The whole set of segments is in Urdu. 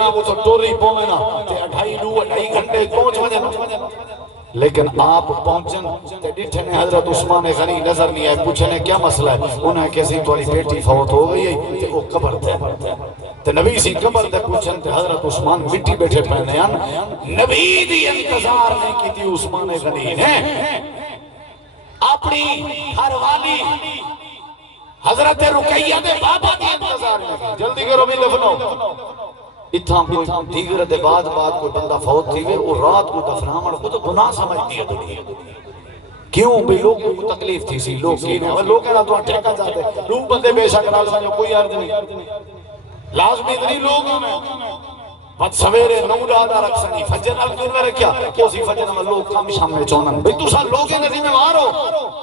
السلام تو ٹوری پونا تے 2.5 گھنٹے پہنچ ونے لیکن آپ پہنچن تے ڈٹھنے حضرت عثمان غنی نظر نہیں آئے، پوچھنے کیا مسئلہ ہے؟ انہیں کیسی تھوڑی بیٹی فوت ہو گئی ہے تے وہ قبر تے تے نبی سی قبر تے پوچھن تے حضرت عثمان مٹی بیٹھے پہنے ہیں، نبی دی انتظار نہیں کی تھی عثمان غنی نے اپنی ہر والی حضرت رقیہ دے بابا دی انتظار نہیں، جلدی کرو بھی دفنو اتھاں کوئی دیگر دے بعد کوئی بندہ فوت تھی وہ رات کو دفنامن کو تو گناہ سمجھتی ہے دنیا کیوں بھی لوگوں کو تکلیف تھی سی لوگ کی نہیں لوگ کہنا تو ٹھیکہ جاتے لوگ بندے بے شک نال سمجھو کوئی عرض نہیں لازمی نہیں لوگوں میں بد سویرے نورادہ رکھ سنی فجر الدن میں رکھیا کیسی فجر میں لوگ کام شام میں چونن بھئی تو سا لوگیں نے ذمہ وار ہو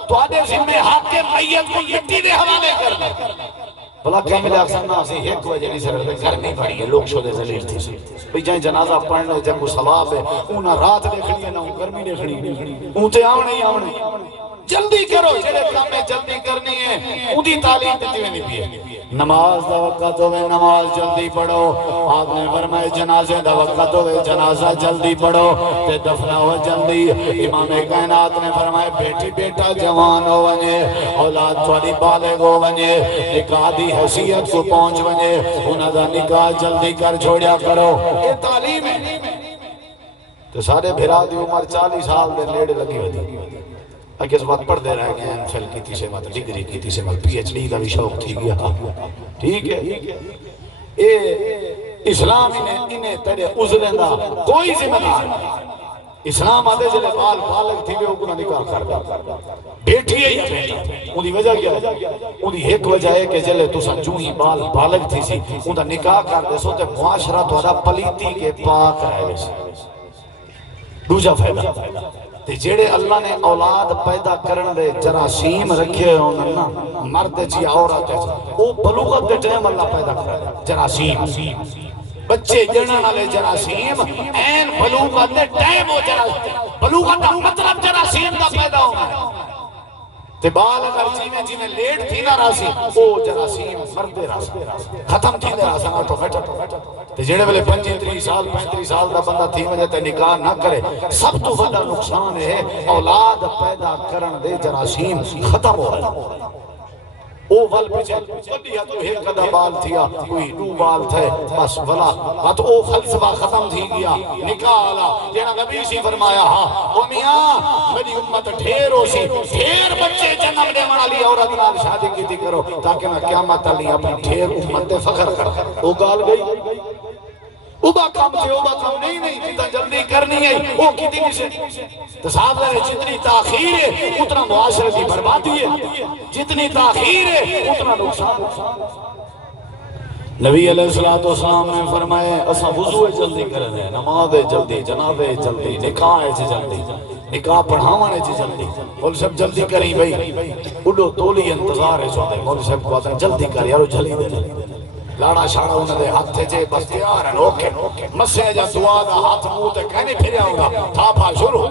تو آدھے ذمہ حق کے میت کو مٹی دے حوالے کرنا بلا کیمل اکثر نہ آسی ایک وجہ نہیں سر گرمی پڑی ہے لوگ شدے ذلیل تھی بھئی جائیں جنازہ پڑھنے جب کو ثواب ہے اونا رات دیکھنی ہے نہ گرمی دیکھنی اونتے آونے جلدی کرو جلے کام میں جلدی کرنی ہے اونی تعلیم دیتی ہوئی نہیں بھی نماز دا وقت ہوئے نماز جلدی پڑھو آپ نے فرمائے جنازے دا وقت ہوئے جنازہ جلدی پڑھو تے دفنہ ہو جلدی امام کائنات نے فرمائے بیٹی بیٹا جوان ہو ونجے اولاد تھوڑی بالغ ہو ونجے نکاح دی حیثیت کو پہنچ ونجے انہاں دا نکاح جلدی کر چھوڑیا کرو یہ تعلیم ہے تو سارے بھرا دی عمر 40 سال دے لیڑے لگی ہوتی اگر اس بات پڑھ دے رہے ہیں ایم فیل کی تیسے مت ڈگری کی تیسے مت پی ایچ ڈی کا بھی شوق تھی گیا ٹھیک ہے اے اسلام انہیں تیرے عذریں دا کوئی ذمہ دار اسلام آدھے جلے بال بالغ تھی وہ اپنا نکاح کر دا بیٹھی ہے یا بیٹا انہی وجہ کیا ہے انہی ایک وجہ ہے کہ جلے تو سن جو ہی بال بالغ تھی سی انہا نکاح کر دے سو تے معاشرہ تو پلیتی کے پاک رہے دوجہ فائدہ جیڑے اللہ نے اولاد پیدا کرن دے جراثیم رکھے ہونے نا مرد جی عورت ہے وہ بلوغت دے ٹائم اللہ پیدا کرے جراثیم بچے جنن والے جراثیم این بلوغت دے ٹائم ہو جراثیم بلوغت دا مطلب جراثیم دا پیدا ہونا تے بال اگر جی میں لیٹ تھی نہ راسی او جراثیم مرد راسی ختم تھی نہ راسا نہ تو فٹا تے جڑے والے 25 سال 35 سال دا بندہ تھی وجہ تے نکاح نہ کرے سب تو بڑا نقصان ہے اولاد پیدا کرن دے جراثیم ختم ہو رہا او ول پیچھے بڑیا تو ایک قدہ بال تھیا کوئی دو بال تھے بس بلا بات او فلسفہ ختم تھی گیا نکاح آلا جینا نبی سی فرمایا ہاں او میاں میری امت ڈھیر ہو سی ڈھیر بچے جنم دے منا لی عورت نال شادی کی تھی کرو تاکہ میں قیامت علی اپنی ڈھیر امت دے فخر کر او گال گئی اوبا کام تھے اوبا کام نہیں جتنا جلدی کرنی ہے وہ کتنی نہیں سے تو صاحب نے جتنی تاخیر ہے اتنا معاشرے کی بربادی ہے جتنی تاخیر ہے اتنا نقصان نبی علیہ السلام نے فرمائے اسا وضو جلدی کرنے ہیں نماز جلدی جنازے جلدی نکاح جلدی نکاح پڑھاوانے جلدی مولوی صاحب جلدی کریں بھئی اڈو تولی انتظار ہے سوتے مولوی صاحب کو آتا ہے جلدی کر یارو جلدی دے لاڑا شاڑا انہوں نے ہاتھ تھے بس تیار ہیں اوکے مسے جا دعا دا ہاتھ موتے کہنے پھریا ہوگا تھا پا شروع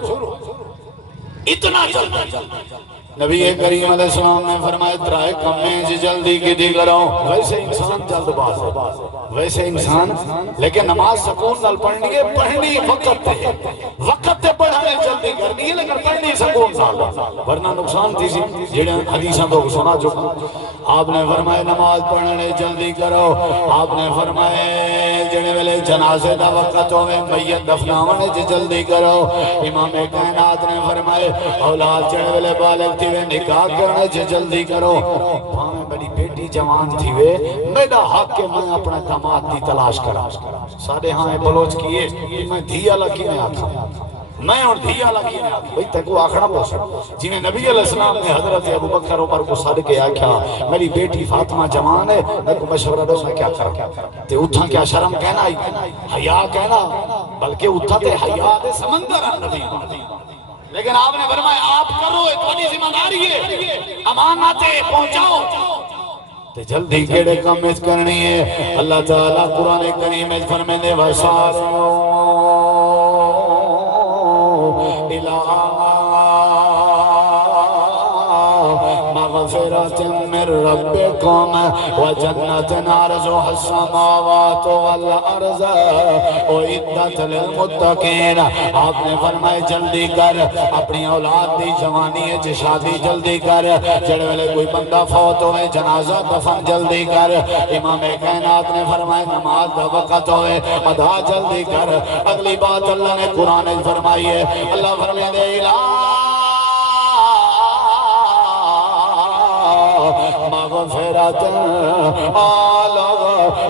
اتنا جلدی نبی کریم علیہ السلام نے فرمایا ترائے کمیں جلدی کی دی کرو ویسے انسان جلد باز ہے ویسے انسان لیکن نماز سکون نال پڑھنی ہے پڑھنی وقت تے پڑھنے جلدی کرنی ہے لیکن پڑھنی سکون نال ورنہ نقصان تھی سی جڑے حدیثاں تو سنا چکا آپ نے فرمایا نماز پڑھنے جلدی کرو آپ نے فرمایا جڑے ویلے جنازے دا وقت ہوئے میت دفناونے جلدی کرو امام کائنات نے فرمایا اولاد جڑے ویلے بالغ تھی وے نکاح کرنے جلدی کرو ہمیں بڑی بیٹی جوان تھی وے میرا حق کے میں اپنا داماد دی تلاش کرا سارے ہاں بلوچ کیے میں دھیا لکی نے آکھا میں اور دھیا لکی نے آکھا بھئی تکو آکھنا پوسا جنہیں نبی علیہ السلام نے حضرت ابو بکر عمر کو صدقے آکھا میری بیٹی فاطمہ جوان ہے میں کو مشورہ دو میں کیا کرا تے اتھا کیا شرم کہنا حیا کہنا بلکہ اتھا تے حیا دے سمندر نبی لیکن آپ نے فرمایا آپ کرو اتنی ذمہ داری ہے امانتیں پہنچاؤ تے جلدی کیڑے کام میں کرنی ہے اللہ تعالیٰ قرآن کریم میں فرمائے وَسَارِعُوا إِلَىٰ مَا مغفرۃ من ربکم وجنۃ عرضها السماوات والارض اعدت للمتقین. آپ نے فرمائے جلدی کر اپنی اولاد دی جوانی ہے شادی جلدی کر. جڑے ویلے کوئی بندہ فوت ہوئے جنازہ دفن جلدی کر. امام کائنات نے فرمائے نماز دا وقت ہوئے ادا جلدی کر. اگلی بات اللہ نے قرآن فرمائی ہے. اللہ فرمائے دے مغفرت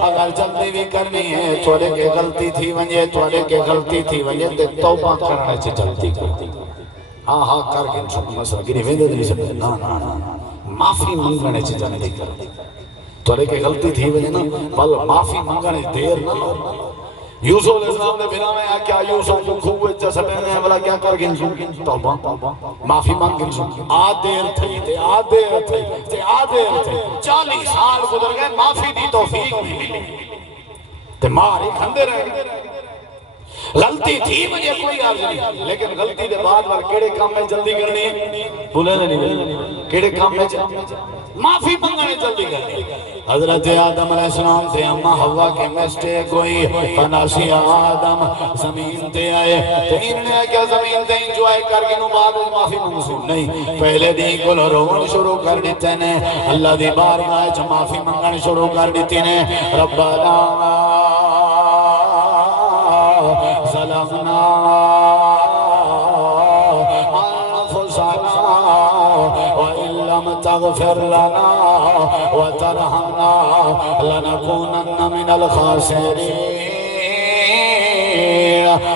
اگر جلدی بھی کرنی ہے تھوڑے کے غلطی تھی ونجے تھوڑے کے غلطی تھی ونجے تے توبہ کرنے سے جلدی کر دی. ہاں ہاں کر کے انشاءاللہ مسئلہ گری ویندے نہیں سمجھے نا نا نا معافی منگنے سے جلدی کر دی. تھوڑے کے غلطی تھی ونجے نا بل معافی منگنے دیر نہ یوسف علیہ السلام نے بنا میں کیا یوسف کو کھوئے جیسا پہنے ہیں بلا کیا کر گنسو توبہ معافی مانگ گنسو آدھ دیر تھی تے آدھ دیر تھی تے آدھ دیر تھی 40 سال گزر گئے معافی دی توفیق نہیں ملی تے مارے کھندے رہ گئے. غلطی تھی مجھے کوئی عرض نہیں لیکن غلطی دے بعد بار کیڑے کام میں جلدی کرنی ہے بھولے نہیں کیڑے کام میں معافی منگنے جلدی کرنی. حضرت آدم علیہ السلام تے اما حوا کے مسٹیک ہوئی فناسی آدم زمین تے آئے تے انہوں نے کیا زمین تے انجوائے کر کے نو بعد معافی منگسو نہیں پہلے دی کل روون شروع کر دیتے نے اللہ دی بارگاہ چ معافی منگنے شروع کر دیتے نے. ربنا ظلمنا انفسنا وان لم تغفر لنا وترحمنا لنكونن من الخاسرين.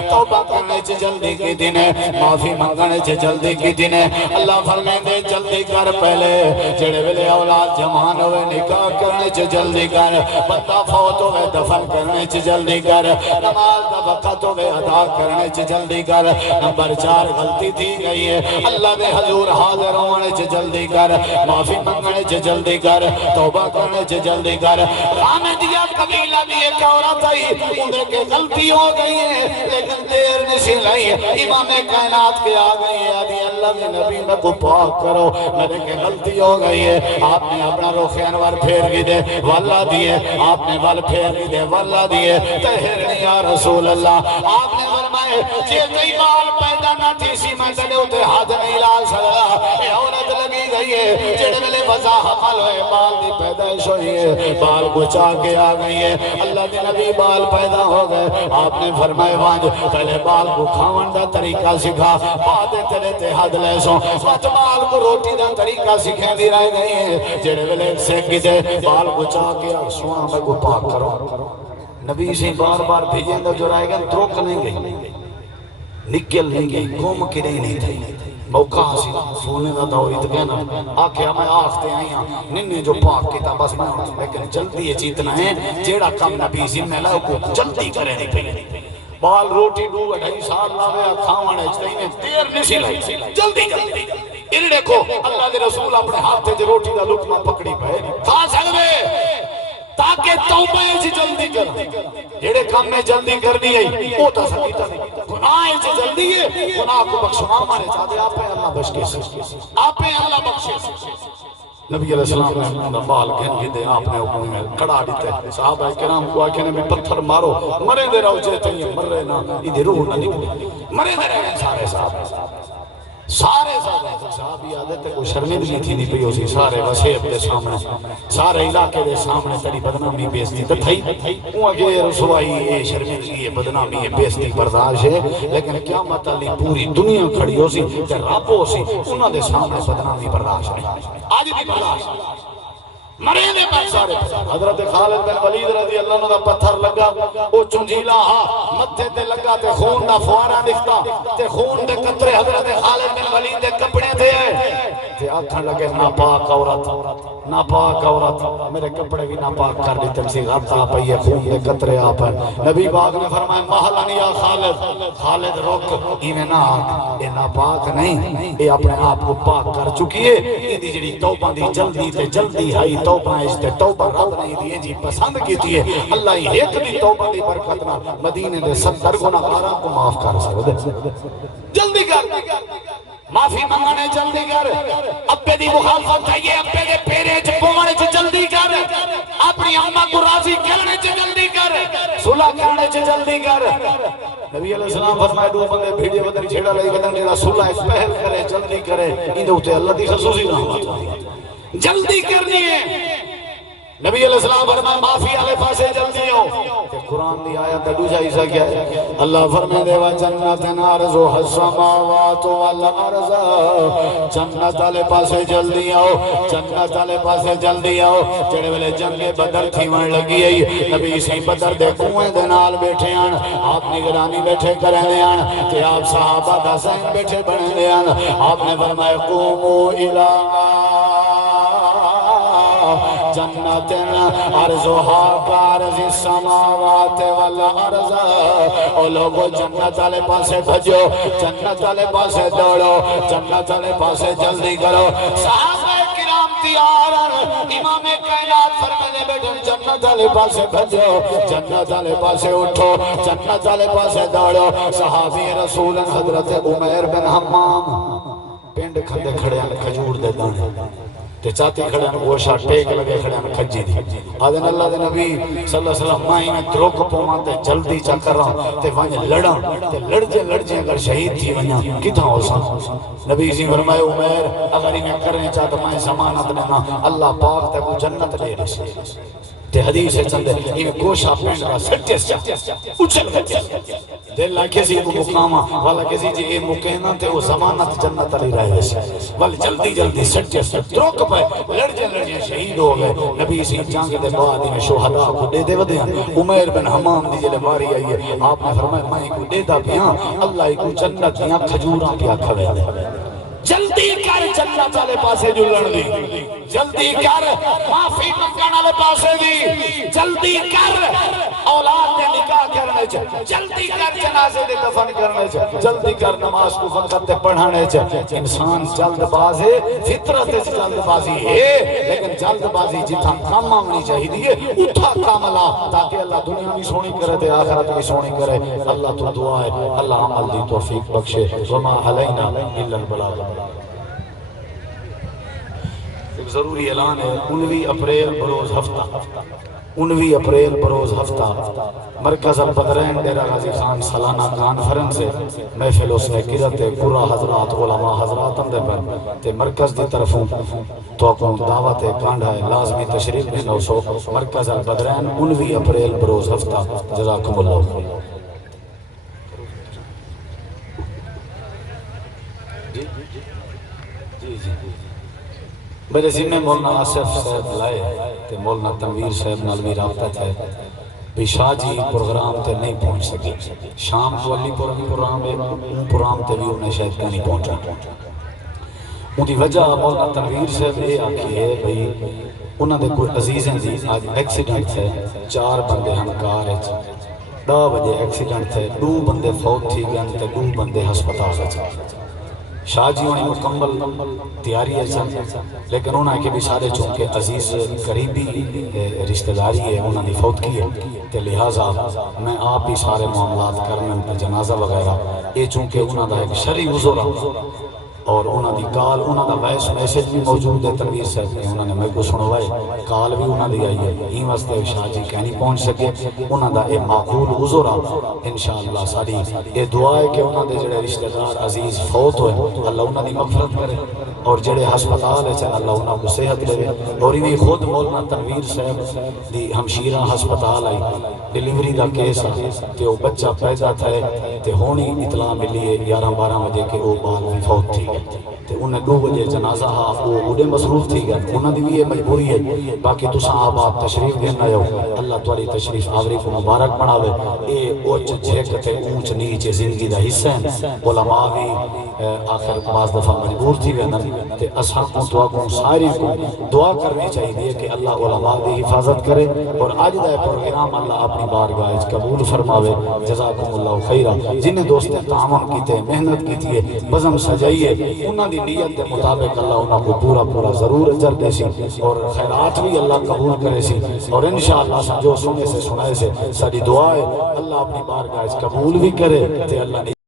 توبہ کرنے سے جلدی کی دن ہے معافی منگنے سے جلدی کی دن ہے. اللہ فرمائے دے جلدی کر پہلے جڑے ویلے اولاد جوان ہوئے نکاح کرنے سے جلدی کر بندہ فوت ہوئے دفن کرنے سے جلدی کر نماز دا وقت ہوئے ادا کرنے سے جلدی کر. نمبر 4 غلطی تھی گئی ہے اللہ دے حضور حاضر ہونے سے جلدی کر معافی منگنے سے جلدی کر توبہ کرنے سے جلدی کر. حامدیہ قبیلہ بھی ایک عورت آئی انہیں کہ غلطی ہو گئی ہے لیکن دیر نہیں لائی. امام کائنات کے آگئی ہے آدھی اللہ کے نبی میں کو پاک کرو میرے کہ غلطی ہو گئی ہے. آپ نے اپنا رخ انور پھیر کی دے واللہ دیے آپ نے ول پھیر کی دے واللہ دیے تہرنی یا رسول اللہ. آپ نے فرمائے جے کئی بال پیدا نہ تھی سی میں تلے ہوتے ہاتھ نہیں لا سکتا اے عورت لگی گئی ہے جڑے ملے وضا حمل ہوئے بال دی پیدائش ہوئی ہے بال بچا کے آ گئی ہے. اللہ کے نبی بال پیدا ہو گئے آپ نے فرمائے وانج پہلے بال کو کھاون دا طریقہ سکھا بعد تیرے تے حد لے سو بچ بال کو روٹی دا طریقہ سکھیں دی رہ گئی ہے جڑے ویلے سیکھ دے بال بچا کے سواں میں کو پاک کرو. نبی سے بار بار بھیجیں گے جو رہے گا دروک نہیں گئی نکل نہیں گئی گم کے نہیں تھی موقع سی سونے دا دوری تو کہنا آکھے ہمیں آفتے آئیاں ننے جو پاک کیتا بس میں لیکن جلدی یہ چیتنا ہے جیڑا کم نبی زمنے لائے کو جلدی کرے نہیں پہنے بال روٹی دو 2.5 سال لاوے کھاوانے چاہیے دیر نہیں لائی جلدی جلدی انہیں دیکھو اللہ دے رسول اپنے ہاتھ تے روٹی دا لقمہ پکڑی پہ کھا سکتے تاکہ توبہ سے جلدی کرنا جیڑے کام میں جلدی کرنی ہے وہ تا سکیتا گناہ سے جلدی ہے گناہ کو بخشنا مانے چاہتے آپ ہیں اللہ بخشے سے آپ ہیں اللہ بخشے سے. نبی علیہ السلام نے بال گھن کی دے آپ نے حکم میں کڑا دیتے صحابہ کرام کو آکے نبی پتھر مارو مرے دے رہو جیتے ہیں مر رہے نا ادھر روح نہ نکلے مرے دے رہے ہیں سارے سارے صحابی آدھتے کو شرمندگی تھی نہیں پئی ہوسی سارے وسیب دے سامنے سارے علاقے دے سامنے تری بدنامی بیستی تو تھئی وہ اگے رسوائی یہ شرمندگی ہے بدنامی ہے بیستی برداشت ہے لیکن قیامت علی پوری دنیا کھڑی ہوسی تے رب ہوسی انہاں دے سامنے بدنامی برداشت نہیں آج بھی برداشت مرے دے پر سارے حضرت خالد بن ولید رضی اللہ عنہ دا پتھر لگا او چنجیلا ہاں متھے تے لگا تے خون دا فوارا دکھتا تے خون دے قطرے حضرت خالد بن ولید دے کپڑے تے تے آکھن لگے ناپاک عورت میرے کپڑے بھی ناپاک کر دیتے سی غطا پئی ہے خون دے قطرے آپ نبی پاک نے فرمایا محلن یا خالد رک ایویں نہ اے ناپاک نہیں اے اپنے آپ کو پاک کر چکی ہے ایدی جڑی توبہ دی جلدی تے جلدی ہے توبہ اس تے توبہ رب نہیں دیئے جی پسند کی تھی ہے اللہ ایک دی توبہ دی برکت نہ مدینے دے 70 گناہگاراں کو معاف کر سکتے جلدی کر معافی منگنے جلدی کر، ابے دی مخالفت ہے ابے دے پیرے چ پونے چ جلدی کر، اپنی اماں کو راضی کرنے چ جلدی کر، صلح کرنے چ جلدی کر۔ نبی علیہ السلام فرمائے دو بندے بھیڑے بدن چھیڑا لئی بدن جیڑا صلح اس پہل کرے جلدی کرے، ایندے اوتے اللہ دی خصوصی رحمت ہوندی جلدی کرنی ہے۔ نبی علیہ السلام فرمائے معافی والے پاسے جلدی ہو۔ کہ قرآن دی آیت دا دوسرا حصہ کیا ہے؟ اللہ فرمائے دے وا جنت عرضها السماوات والارض، جنت والے پاسے جلدی آؤ، جنت والے پاسے جلدی آؤ۔ جڑے ویلے جنگ بدر تھیون لگی ہے، نبی سی بدر دے کنویں دے نال بیٹھے ہن، آپ نگرانی بیٹھے کرنے ہن تے آپ صحابہ دا سین بیٹھے بنے ہن۔ آپ نے فرمایا قوموا الی جنت عرضها کعرض السماوات والارض، او لوگو جنت والے پاسے بھجو، جنت والے پاسے دوڑو، جنت والے پاسے جلدی کرو۔ صحابہ کرام تیار ہیں، امام کائنات فرمانے بیٹھے جنت والے پاسے بھجو، جنت والے پاسے اٹھو، جنت والے پاسے دوڑو۔ صحابی رسول حضرت عمیر بن حمام پنڈ کھندے کھڑے ہیں کھجور دے دانے تے چاہتے کھڑے ہیں گوشہ ٹیک لگے کھڑے ہیں کھجی دی۔ آدھن اللہ دے نبی صلی اللہ علیہ وسلم مائیں میں دروک پوماتے جلدی چا کر رہا تے وہاں لڑاں تے لڑ جے اگر شہید تھی وہاں کتھا ہو سا۔ نبی سی فرمائے عمیر اگر انہیں کرنے چاہتا میں زمانت لینا اللہ پاک تے کو جنت لے رسی تے حدیث ہے چندے انہیں گوشہ پینڈ کا سٹیس چا اچھل گئے دل لائے کسی کو مقامہ والا کسی جی اے مقینہ تے وہ زمانت جنت علی رہے سے والا جلدی جلدی سٹیس دروک پہ لڑ جے شہید ہو گئے۔ نبی سی جانگ دے بعد انہیں شہداء کو دے دے ودے ہیں۔ عمیر بن حمام دی جلے باری آئی ہے، آپ نے فرمایا میں کو دے دا پیاں اللہ کو جنت یہاں کھجوراں پیا کھوے دے۔ جلدی کر جنت والے پاسے جلن دی، جلدی کر معافی منگن والے پاسے دی، جلدی کر اولاد دے نکاح کرنے چ، جلدی کر جنازے دے دفن کرنے چ، جلدی کر نماز کو وقت تے پڑھانے چ۔ انسان جلد باز ہے، فطرت جلد بازی ہے، لیکن جلد بازی جتھا کام آنی چاہیے اتھا کام لا تاکہ اللہ دنیا بھی سونی کرے تے آخرت بھی سونی کرے۔ اللہ تو دعا ہے اللہ عمل دی توفیق بخشے۔ وما علینا الا البلاغ۔ ایک ضروری اعلان ہے، 19 اپریل بروز ہفتہ، 19 اپریل بروز ہفتہ مرکز البدرین ڈیرہ غازی خان سالانہ کانفرنس ہے، محفل اس میں قرت قرآ حضرات علماء حضرات اندے پر تے مرکز دی طرفوں تو اکون دعوت کانڈا ہے لازمی تشریف میں 900 مرکز البدرین 19 اپریل بروز ہفتہ۔ جزاکم اللہ خیر۔ میرے ذمہ مولانا آصف صاحب لائے تے مولانا تنویر صاحب نالوی رابطہ تھے بھی شاہ جی پروگرام تے نہیں پہنچ سکے، شام کو علی پروگرام ہے ان پروگرام تے بھی انہیں شاید کا نہیں پہنچا۔ ان کی وجہ مولانا تنویر صاحب یہ آکھی ہے بھئی انہوں نے کوئی عزیزیں دی آج ایکسیڈنٹ تھے، 4 بندے ہم کار ہے 10 بجے ایکسیڈنٹ تھے، 2 بندے فوت تھی گئے تے 2 بندے ہسپتال ہے۔ شاہ جی انہیں مکمل تیاری ہے لیکن انہیں کہ بھی سارے چونکہ عزیز قریبی رشتہ داری ہے انہوں نے فوت کی ہے تو لہٰذا میں آپ ہی سارے معاملات کرنے ان پر جنازہ وغیرہ یہ چونکہ انہوں نے ایک شرعی عذر اور انہوں نے کال انہوں نے وائس میسیج بھی موجود ہے تنویر صاحب نے انہوں نے میں کو سنوائے کال بھی انہوں نے آئی ہے ہی واسطے شاہ جی کہیں پہنچ سکے انہوں نے ایک معقول عذر انشاءاللہ ساری یہ دعا ہے کہ انہوں نے جڑے رشتہ دار عزیز فوت ہوئے اللہ انہوں نے مغفرت کرے اور جڑے ہسپتال ہے اللہ انہوں کو صحت دے اور انہیں خود مولانا تنویر صاحب دی ہمشیرہ ہسپتال آئی ڈیلیوری دا کیس ہے کہ وہ بچہ پیدا تھا تے ہونی اطلاع ملی ہے 11-12 بجے کہ وہ بال بھی فوت تھی تے انہیں 2 بجے جنازہ وہ اڑے مصروف تھی گئے انہوں نے بھی یہ مجبوری ہے باقی تساں آپ تشریف دینا ہو اللہ توالی تشریف آوری کو مبارک بناوے اے اوچ جھیک تے اونچ نیچ زندگی دا حصہ ہیں علماء بھی آخر بعض دفعہ مجبور تھی گئے تے اساں کو دعا کو ساری کو دعا کرنی چاہیے کہ اللہ علماء دی حفاظت کرے اور آج دا پروگرام اللہ اپنی بارگاہ قبول فرماوے جزاکم اللہ خیرہ جنہیں دوست تعاون کیتے محنت کیتی ہے بزم سجائیے انہاں دی نیت کے مطابق اللہ انہاں کو پورا ضرور اجر دے سی اور خیرات بھی اللہ قبول کرے سی اور انشاءاللہ جو سنے سے سنائے سے ساری دعا ہے اللہ اپنی بارگاہ قبول بھی کرے تے اللہ